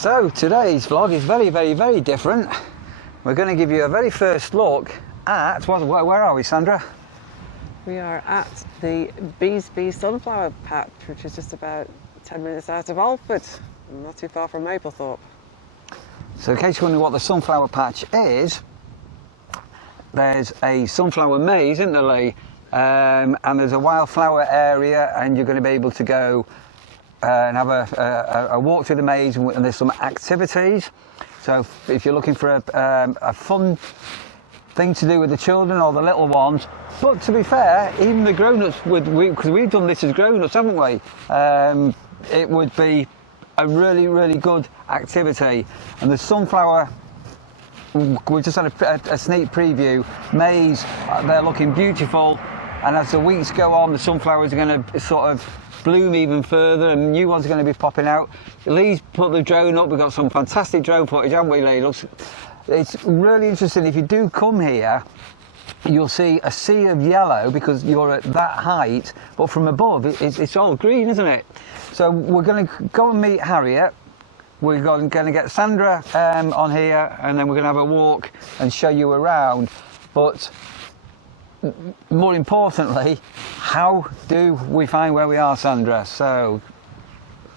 So today's vlog is very different. We're going to give you a very first look at, where are we, Sandra? We are at the Beesby Sunflower Patch, which is just about 10 minutes out of Alford, not too far from Mablethorpe. So in case you're wondering what the sunflower patch is, there's a sunflower maze, isn't there, Lee? And there's a wildflower area, and you're going to be able to go and have a walk through the maze, and there's some activities. So if you're looking for a fun thing to do with the children or the little ones, but to be fair, even the grown-ups, because we've done this as grown-ups, haven't we? It would be a really good activity. And the sunflower, we just had a sneak preview, maze, they're looking beautiful, and as the weeks go on, the sunflowers are going to sort of bloom even further, and new ones are going to be popping out. Lee's put the drone up. We've got some fantastic drone footage, haven't we, Lee? It's really interesting. If you do come here, you'll see a sea of yellow because you're at that height, but from above it's all green, isn't it? So we're going to go and meet Harriet. We're going to get Sandra on here, and then we're going to have a walk and show you around. But more importantly, how do we find where we are, Sandra? So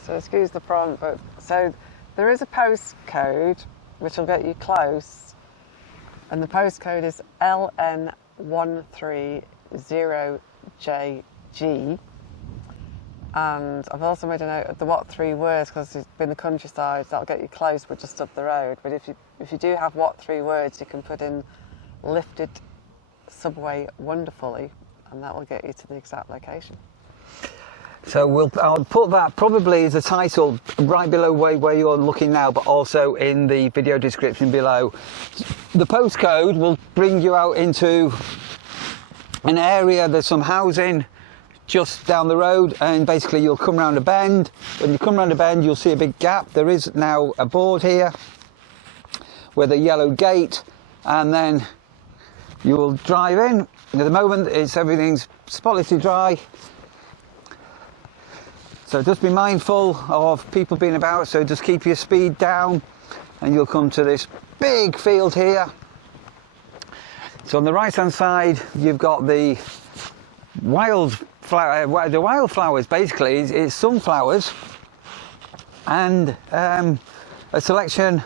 excuse the prompt, but so there is a postcode which will get you close, and the postcode is LN130JG. And I've also made a note of the what three words, because it's been the countryside, that'll get you close, but just up the road. But if you do have what three words, you can put in lifted subway wonderfully, and that will get you to the exact location. So I'll put that probably as a title right below where you're looking now, but also in the video description below. The postcode will bring you out into an area, there's some housing just down the road, and basically you'll come round a bend. When you come round a bend, you'll see a big gap. There is now a board here with a yellow gate, and then you will drive in. At the moment, everything's spotlessly dry. So just be mindful of people being about, so just keep your speed down, and you'll come to this big field here. So on the right hand side, you've got the wildflower. The wildflowers basically is sunflowers and a selection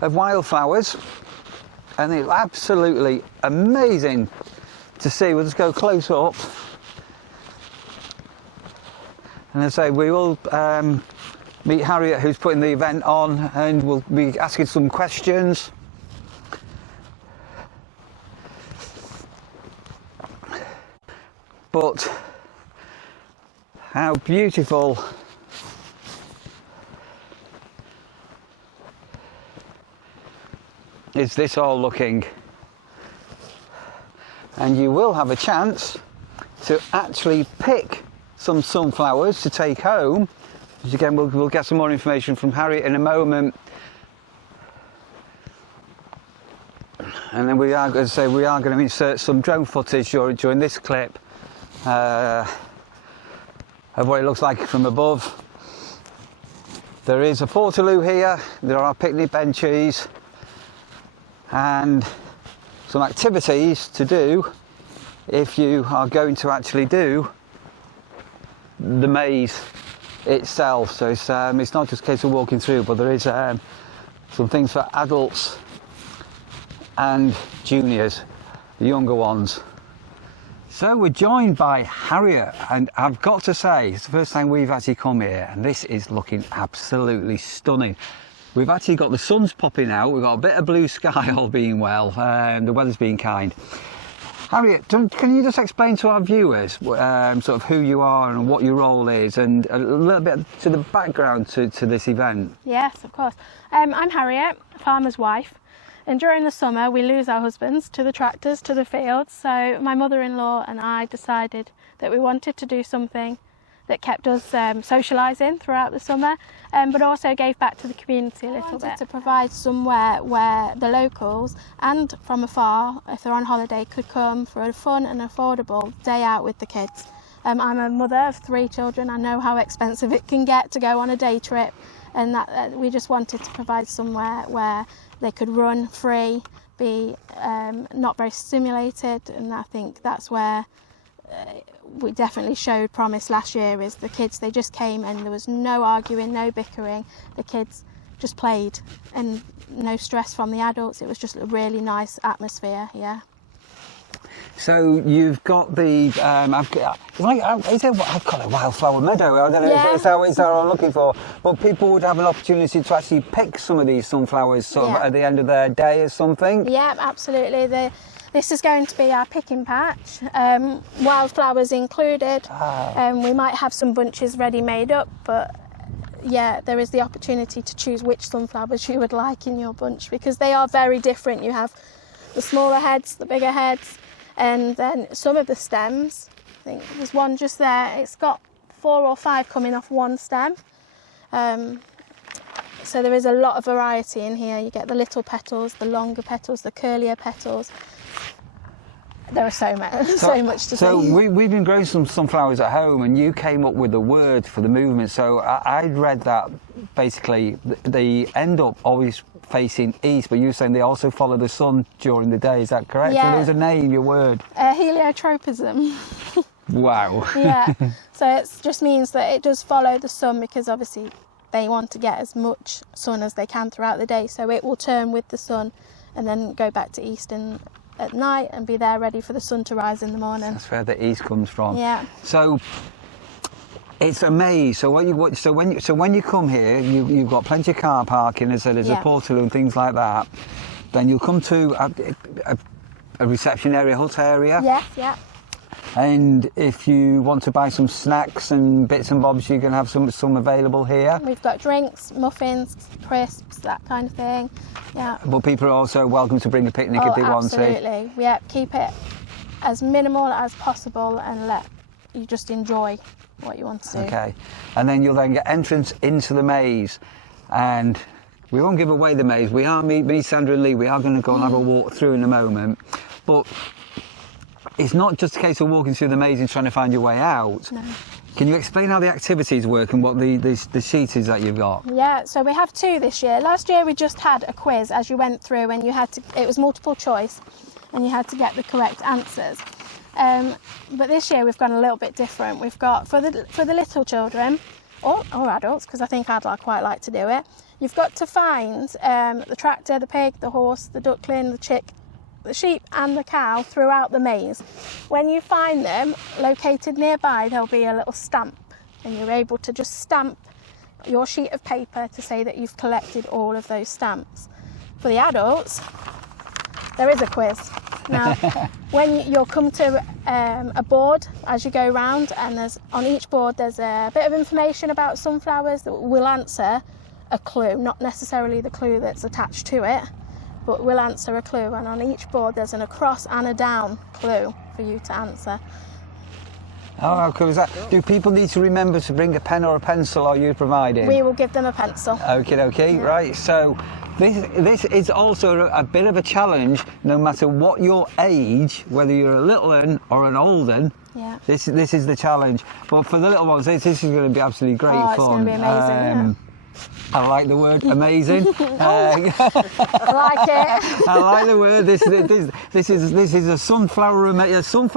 of wildflowers, and it's absolutely amazing to see. We'll just go close up. And as I say, we will meet Harriet, who's putting the event on, and we'll be asking some questions. But how beautiful is this all looking? And you will have a chance to actually pick some sunflowers to take home. Which again, we'll get some more information from Harriet in a moment. And then we are going to insert some drone footage during this clip of what it looks like from above. There is a portaloo here, there are picnic benches and some activities to do if you are going to actually do the maze itself. So it's not just a case of walking through, but there is some things for adults and juniors, the younger ones. So we're joined by Harriet, and I've got to say, it's the first time we've actually come here, and this is looking absolutely stunning. We've actually got the sun's popping out, we've got a bit of blue sky, all being well, the weather's being kind. Harriet, can you just explain to our viewers sort of who you are and what your role is, and a little bit to the background to this event? Yes, of course. I'm Harriet, a farmer's wife, and during the summer we lose our husbands to the tractors, to the fields, so my mother-in-law and I decided that we wanted to do something that kept us socialising throughout the summer, but also gave back to the community a little bit. To provide somewhere where the locals and from afar, if they're on holiday, could come for a fun and affordable day out with the kids. I'm a mother of 3 children. I know how expensive it can get to go on a day trip, and that we just wanted to provide somewhere where they could run free, be not very stimulated, and I think that's where we definitely showed promise last year. Is the kids, they just came and there was no arguing, no bickering. The kids just played and no stress from the adults. It was just a really nice atmosphere. Yeah. So you've got the, is it what I call it, wildflower meadow? I don't know, Yeah. is that what I'm looking for? But people would have an opportunity to actually pick some of these sunflowers sort of Yeah. at the end of their day or something? Yeah, absolutely. This is going to be our picking patch, wildflowers included. We might have some bunches ready made up, but yeah, there is the opportunity to choose which sunflowers you would like in your bunch, because they are very different. You have the smaller heads, the bigger heads, and then some of the stems. I think there's one just there. It's got 4 or 5 coming off one stem. So there is a lot of variety in here. You get the little petals, the longer petals, the curlier petals. There are so much to see. So we've been growing some sunflowers at home, and you came up with the word for the movement. So I'd read that basically they end up always facing east, but you're saying they also follow the sun during the day. Is that correct? Yeah. So there's a name, your word. Heliotropism. Wow. Yeah. So it just means that it does follow the sun, because obviously they want to get as much sun as they can throughout the day. So it will turn with the sun and then go back to east at night and be there ready for the sun to rise in the morning. That's where the east comes from. Yeah. So it's a maze. So when you come here, you've got plenty of car parking. There's a portal and things like that. Then you'll come to a reception area, hut area. Yes. Yeah. And if you want to buy some snacks and bits and bobs, you can have some available here. We've got drinks, muffins, crisps, that kind of thing. Yeah. But people are also welcome to bring a picnic if they want to. Absolutely. Yeah. Keep it as minimal as possible and let you just enjoy what you want to do. Okay. And then you'll then get entrance into the maze. And we won't give away the maze. We are, me, Sandra and Lee, we are going to go and have a walk through in a moment. But it's not just a case of walking through the maze and trying to find your way out. No. Can you explain how the activities work and what the sheet is that you've got? Yeah, so we have 2 this year. Last year we just had a quiz as you went through, and it was multiple choice and you had to get the correct answers. But this year we've gone a little bit different. We've got, for the little children, or adults, because I think I'd quite like to do it, you've got to find the tractor, the pig, the horse, the duckling, the chick, the sheep and the cow throughout the maze. When you find them located nearby, there'll be a little stamp, and you're able to just stamp your sheet of paper to say that you've collected all of those stamps. For the adults, there is a quiz. Now, when you'll come to a board as you go round, and on each board there's a bit of information about sunflowers that will answer a clue, not necessarily the clue that's attached to it, but we'll answer a clue, and on each board there's an across and a down clue for you to answer. Oh, how cool is that? Do people need to remember to bring a pen or a pencil, or are you providing? We will give them a pencil. Okay, yeah. Right, so this is also a bit of a challenge, no matter what your age, whether you're a little un or an old un. Yeah. This is the challenge. But for the little ones, this is going to be absolutely great fun. It's going to be amazing, yeah. I like the word amazing. I like it. I like the word. This is a sunflower amazing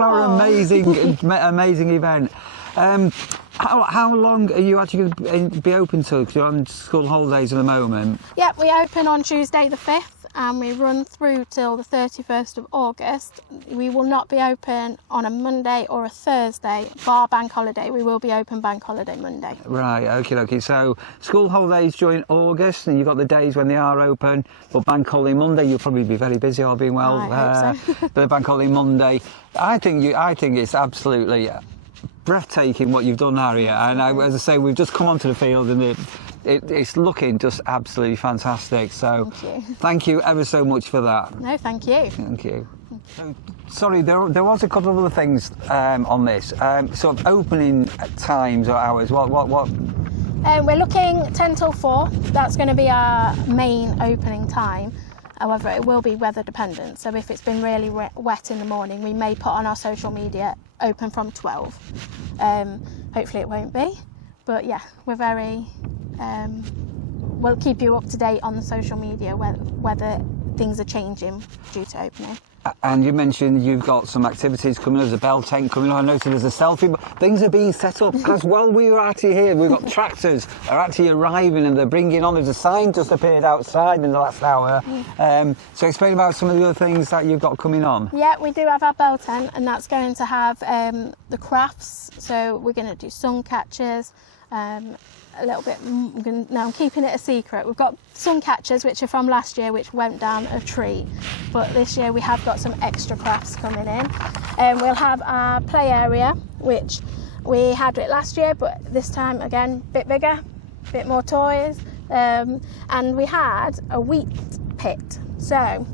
event. How long are you actually going to be open till? Because you're on school holidays at the moment. Yep, we open on Tuesday the 5th and we run through till the 31st of August. We will not be open on a Monday or a Thursday, bar bank holiday. We will be open bank holiday Monday. Right, okay. So school holidays during August, and you've got the days when they are open, but bank holiday Monday, you'll probably be very busy, all being well. I hope so. But bank holiday Monday, I think it's absolutely breathtaking what you've done, Harriet. And as I say, we've just come onto the field and it's looking just absolutely fantastic. So thank you ever so much for that. No, thank you. Thank you. So, sorry, there was a couple of other things on this. Sort of opening times or hours. What? We're looking 10 till 4. That's going to be our main opening time. However, it will be weather dependent. So if it's been really wet in the morning, we may put on our social media open from 12. Hopefully it won't be. But yeah, we're very, we'll keep you up to date on the social media whether things are changing due to opening. And you mentioned you've got some activities coming. There's a bell tent coming on. I noticed there's a selfie. Things are being set up. Because while we were actually here, we've got tractors are actually arriving and they're bringing on. There's a sign just appeared outside in the last hour. So explain about some of the other things that you've got coming on. Yeah, we do have our bell tent, and that's going to have the crafts. So we're going to do sun catchers. A little bit, now I'm keeping it a secret. We've got sun catchers which are from last year which went down a tree, but this year we have got some extra crafts coming in. We'll have our play area, which we had it last year, but this time again a bit bigger, a bit more toys, and we had a wheat pit. So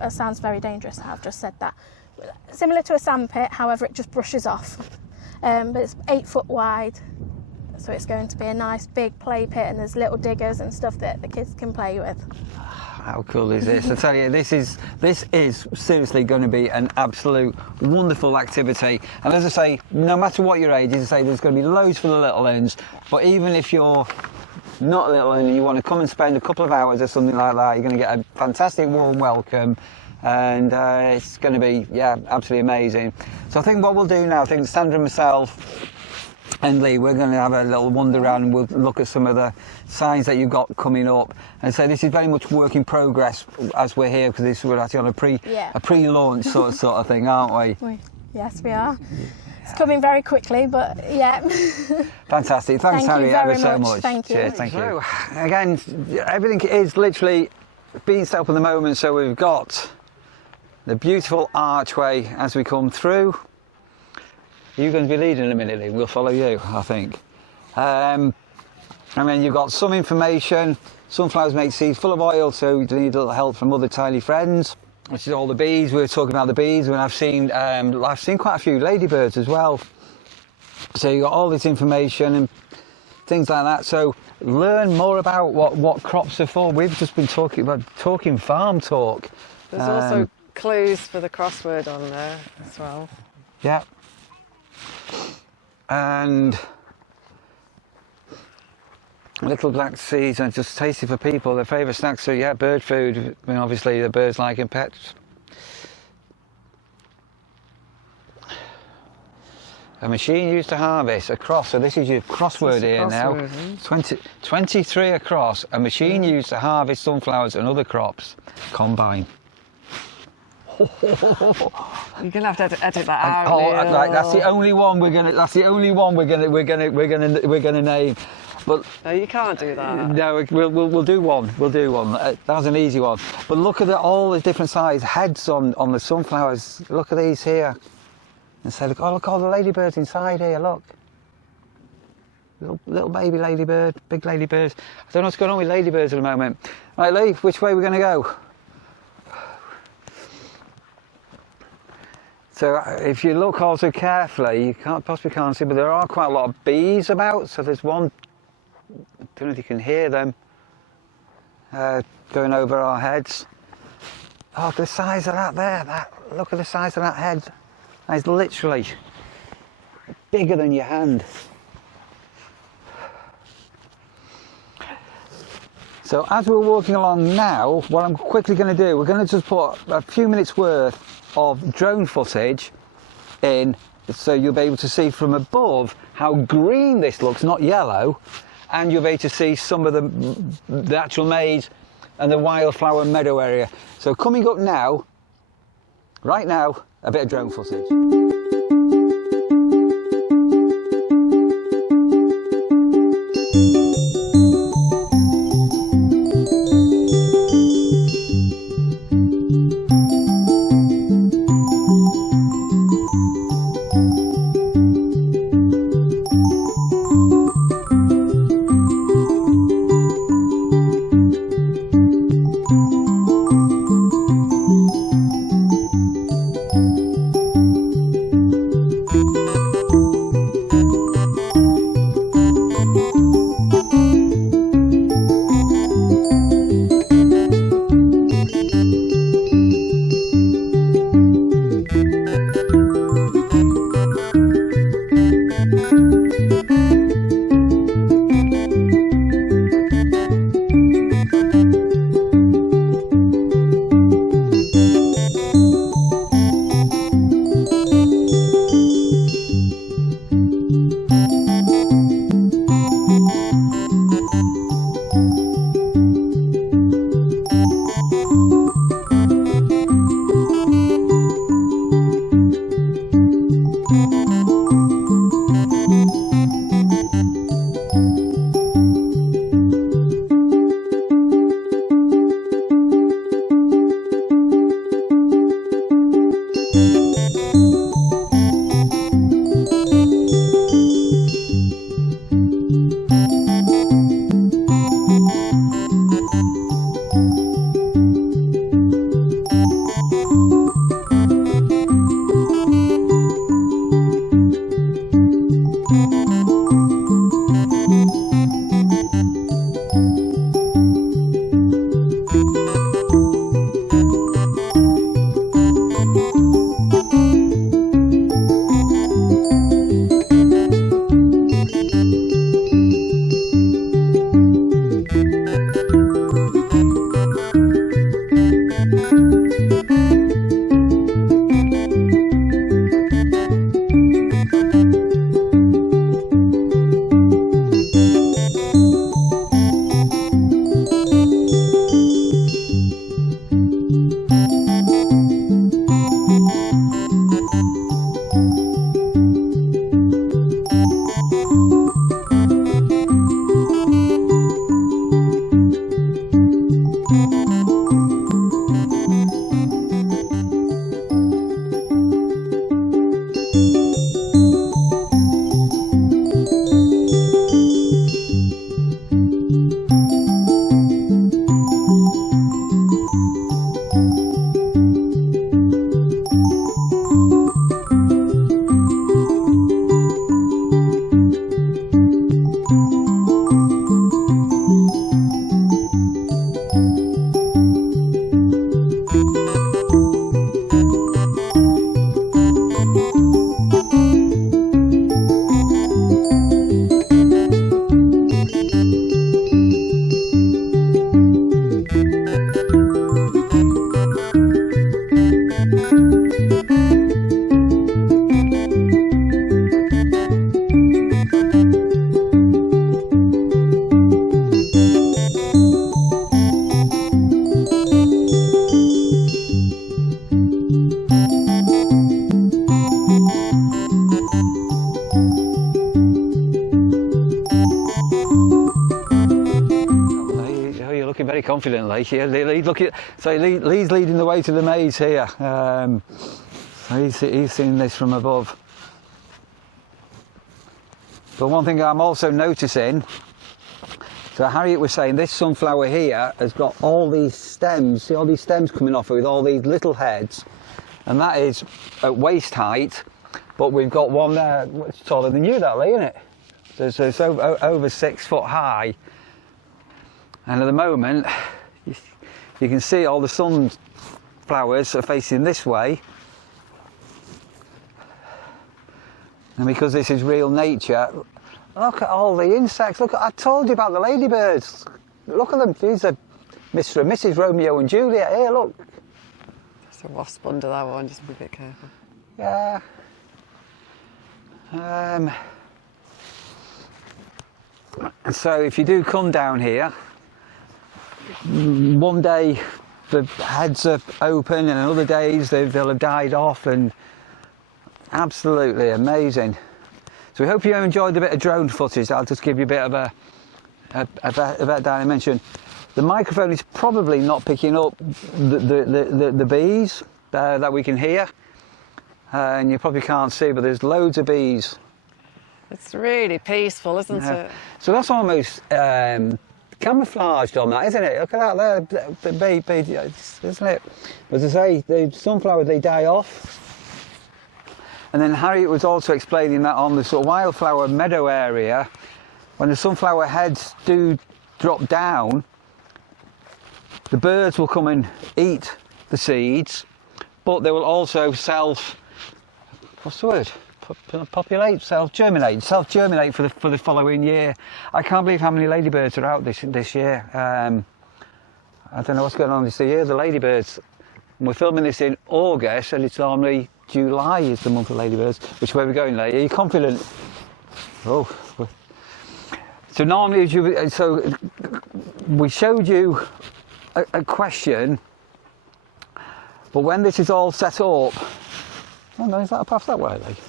it sounds very dangerous, I've just said that. Similar to a sand pit, however it just brushes off, but it's 8 foot wide. So it's going to be a nice big play pit, and there's little diggers and stuff that the kids can play with. How cool is this? I tell you, this is seriously going to be an absolute wonderful activity. And as I say, no matter what your age, as I say, there's going to be loads for the little uns. But even if you're not a little un and you want to come and spend a couple of hours or something like that, you're going to get a fantastic warm welcome. And it's going to be, yeah, absolutely amazing. So I think what we'll do now, I think Sandra and myself and Lee, we're going to have a little wander around and we'll look at some of the signs that you've got coming up. And so this is very much work in progress as we're here, because we're actually on a pre-launch sort of thing, aren't we? Yes, we are. It's coming very quickly, but yeah. Fantastic. Thanks, Harry, ever so much. Thank you. Cheers, thank you. So, again, everything is literally being set up at the moment. So we've got the beautiful archway as we come through. You're going to be leading in a minute, Lee. We'll follow you, I think. And then you've got some information. Sunflowers make seeds full of oil, so you need a little help from other tiny friends. Which is all the bees. We were talking about the bees, and I've seen quite a few ladybirds as well. So you've got all this information and things like that. So learn more about what crops are for. We've just been talking farm talk. There's also clues for the crossword on there as well. Yeah. And little black seeds are just tasty for people. Their favourite snacks are, yeah, bird food. I mean, obviously the birds like in pets. A machine used to harvest across, so this is your crossword here now. 23 across. A machine used to harvest sunflowers and other crops. Combine. You're gonna have to edit that out. Oh, right, that's the only one we're gonna name. But no, you can't do that. No, we'll do one. We'll do one. That was an easy one. But look at all the different size heads on the sunflowers. Look at these here. And say, look at all the ladybirds inside here. Look, little baby ladybird, big ladybirds. I don't know what's going on with ladybirds at the moment. Right, Lee, which way are we going to go? So if you look also carefully, you possibly can't see, but there are quite a lot of bees about. So there's one, I don't know if you can hear them, going over our heads. Oh, the size of that there, look at the size of that head. That is literally bigger than your hand. So as we're walking along now, what I'm quickly going to do, we're going to just put a few minutes worth of drone footage in, so you'll be able to see from above how green this looks, not yellow, and you'll be able to see some of the actual maze and the wildflower meadow area. So coming up now, right now, a bit of drone footage. very confidently. Yeah, Lee's leading the way to the maze here. So he's seeing this from above. But one thing I'm also noticing, so Harriet was saying this sunflower here has got all these stems, see all these stems coming off it with all these little heads, and that is at waist height, but we've got one there, it's taller than you, that Lee, isn't it? So it's over 6 foot high, and at the moment you can see all the sunflowers are facing this way, and because this is real nature, look at all the insects. Look, I told you about the ladybirds. Look at them. These are Mr. and Mrs. Romeo and Juliet. Here, look. There's a wasp under that one, just be a bit careful. Yeah. And so if you do come down here, one day the heads are open and other days they'll have died off, and absolutely amazing. So we hope you enjoyed a bit of drone footage. I'll just give you a bit of a better dimension. The microphone is probably not picking up the bees that we can hear, and you probably can't see, but there's loads of bees. It's really peaceful, isn't it? So that's almost camouflaged on that, isn't it? Look at that there, the bee, isn't it? As I say, the sunflowers, they die off. And then Harriet was also explaining that on the sort of wildflower meadow area, when the sunflower heads do drop down, the birds will come and eat the seeds, but they will also self-germinate for the following year. I can't believe how many ladybirds are out this year. I don't know what's going on this year. The ladybirds. We're filming this in August, and it's normally July is the month of ladybirds. Which way are we going, lady? Are you confident? Oh. So normally, so we showed you a question, but when this is all set up, oh no, is that a path that way, lady?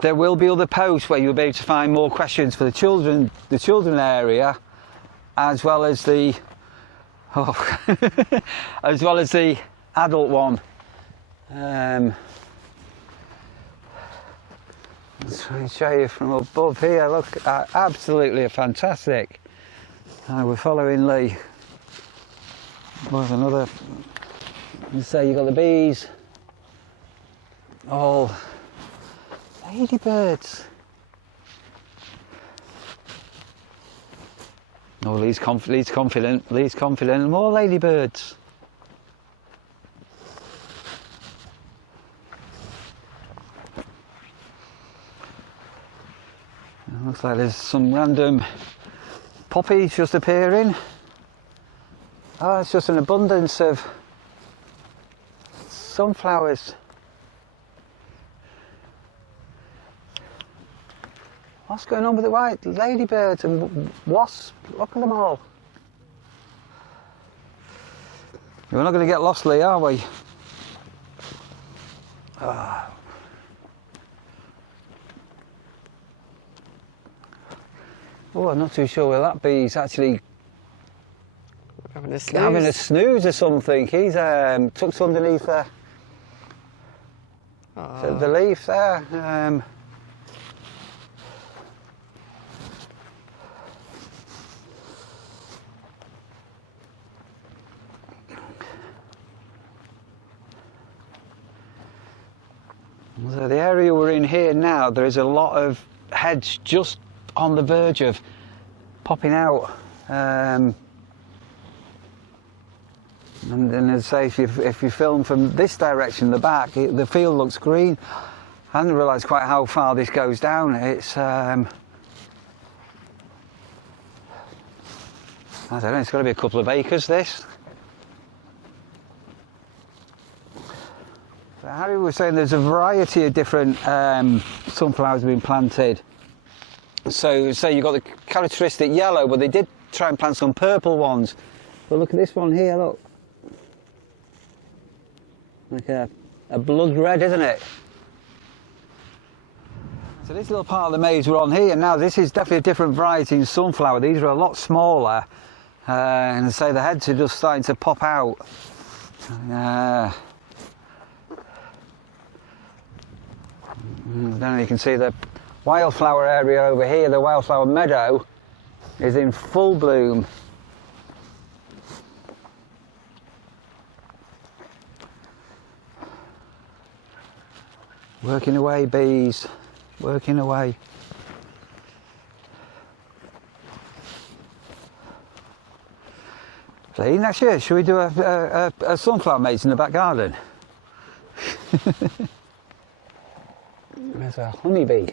There will be other posts where you'll be able to find more questions for the children area, as well as the as well as the adult one. Let's try and show you from above here. Look, absolutely fantastic. We're following Lee. There's another. You say you've got the bees. All ladybirds. Oh, Lee's confident. More ladybirds. It looks like there's some random poppies just appearing. Oh, it's just an abundance of sunflowers. What's going on with the white ladybirds and wasps? Look at them all. We're not going to get lost, Lee, are we? Oh, I'm not too sure where that bee's actually having a snooze or something. He's tucked underneath the leaf there. So the area we're in here now, there is a lot of heads just on the verge of popping out. And as I say, if you film from this direction, the back, the field looks green. I hadn't realised quite how far this goes down. It's I don't know, it's got to be a couple of acres, this. So Harry was saying there's a variety of different sunflowers being planted. So you've got the characteristic yellow, but they did try and plant some purple ones. But look at this one here, look. Like a blood red, isn't it? So this little part of the maze we're on here now, this is definitely a different variety in sunflower. These are a lot smaller. And so the heads are just starting to pop out. I don't know if you can see the wildflower area over here. The wildflower meadow is in full bloom. Working away, bees, working away. See, next year, should we do a sunflower maze in the back garden? There's a honeybee.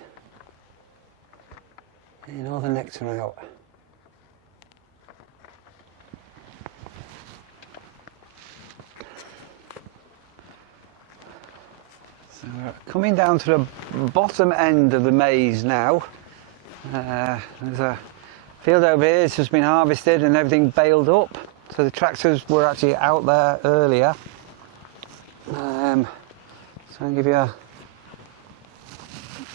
And all the nectar out. So we're coming down to the bottom end of the maze now. There's a field over here that's just been harvested and everything baled up. So the tractors were actually out there earlier. So I'll give you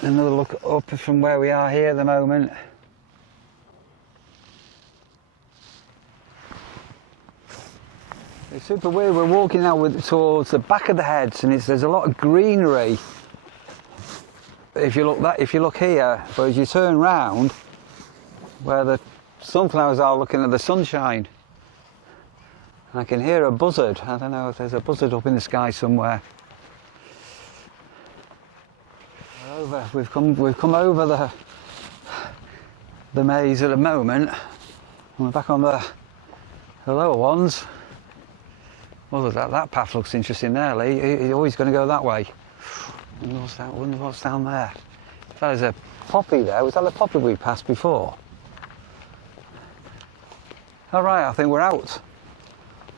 another look up from where we are here at the moment. It's super weird. We're walking now towards the back of the heads, and there's a lot of greenery. If you look here, but as you turn round, where the sunflowers are looking at the sunshine, I can hear a buzzard. I don't know if there's a buzzard up in the sky somewhere. We've come over the maze at the moment. We're back on the lower ones. Well, that path looks interesting there, Lee. You're always going to go that way. I wonder what's down there. There's a poppy there. Was that the poppy we passed before? All right, I think we're out.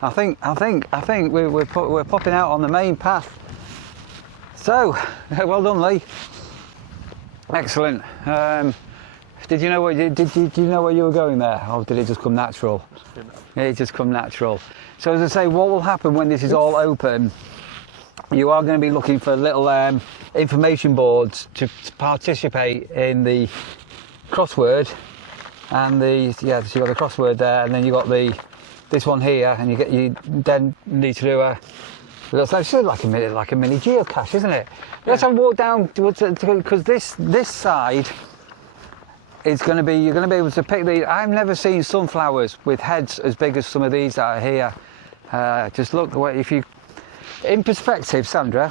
I think we're popping out on the main path. So, well done, Lee. Excellent. Did you know where you were going there, or did it just come natural? It just come natural. So as I say, what will happen when this is all open? You are going to be looking for little information boards to participate in the crossword, and so you got the crossword there, and then you got this one here, and you then need to do a little. So it's like a mini geocache, isn't it? Let's have a walk down because this side is going to be, you're going to be able to pick these. I've never seen sunflowers with heads as big as some of these that are here. Just look the way, if you, in perspective, Sandra,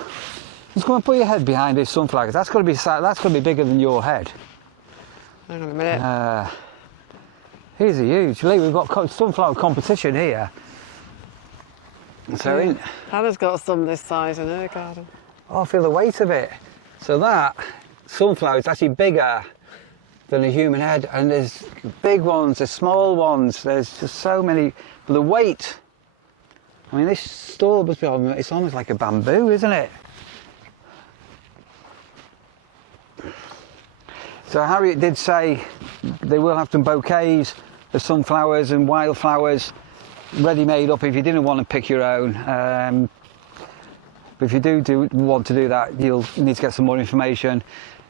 just go and put your head behind this sunflower. That's going to be bigger than your head. Hang on a minute. These are huge. Lee, we've got sunflower competition here. So Hannah's got some this size in her garden. Oh, I feel the weight of it. So that sunflower is actually bigger than a human head, and there's big ones, there's small ones, there's just so many. But the weight, I mean, this stall must be, it's almost like a bamboo, isn't it? So Harriet did say they will have some bouquets of sunflowers and wildflowers ready made up if you didn't want to pick your own. But if you do want to do that, you'll need to get some more information.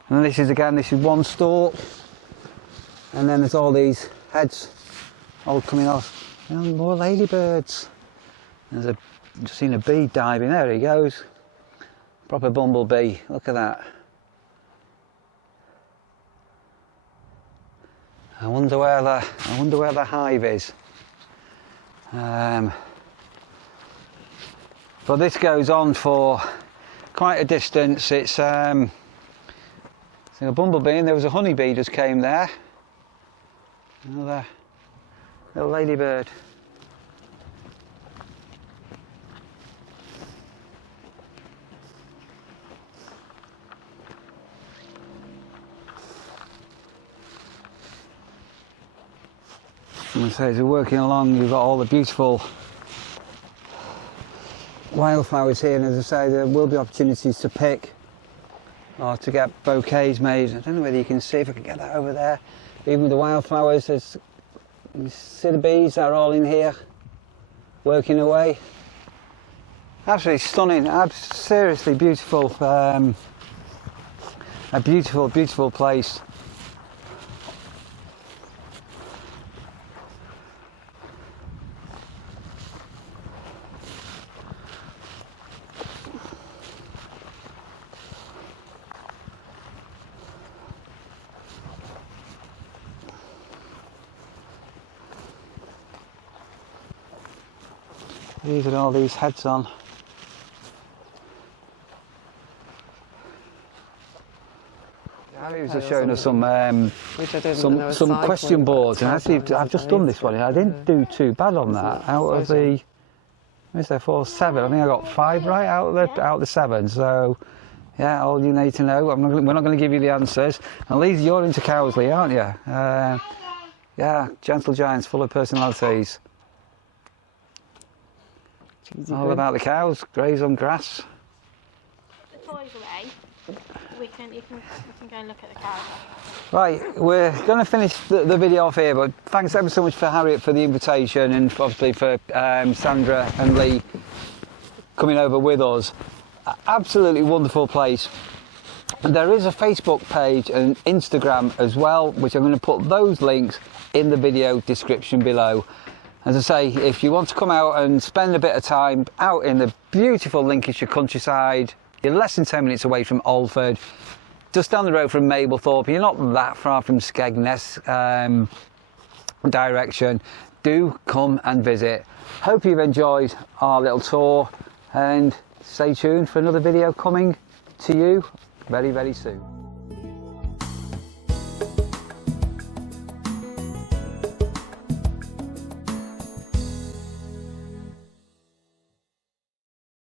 And this is one stall, and then there's all these heads all coming off. And more ladybirds. I've just seen a bee diving. There he goes. Proper bumblebee. Look at that. I wonder where the hive is. But this goes on for quite a distance. It's a bumblebee, and there was a honeybee just came there. Another little ladybird. And so as you're working along, you've got all the beautiful wildflowers here, and as I say, there will be opportunities to pick or to get bouquets made. I don't know whether you can see, if I can get that over there. Even with the wildflowers, you see the bees are all in here working away. Absolutely stunning, seriously beautiful, a beautiful place. These are all these heads on. Harry was just showing us some question boards, and actually I've just done this one. I didn't do too bad on that. Out of the, is there 4, 7? I think I got 5 right out of the 7. So yeah, all you need to know. We're not going to give you the answers. And Lisa, you're into Cowsley, aren't you? Yeah, gentle giants, full of personalities. All about the cows, graze on grass. Put the toys away. You can go and look at the caravan. Right, we're going to finish the video off here, but thanks ever so much for Harriet for the invitation, and obviously for Sandra and Lee coming over with us. Absolutely wonderful place. And there is a Facebook page and Instagram as well, which I'm going to put those links in the video description below. As I say, if you want to come out and spend a bit of time out in the beautiful Lincolnshire countryside, you're less than 10 minutes away from Alford, just down the road from Mablethorpe, you're not that far from Skegness direction. Do come and visit. Hope you've enjoyed our little tour, and stay tuned for another video coming to you very, very soon.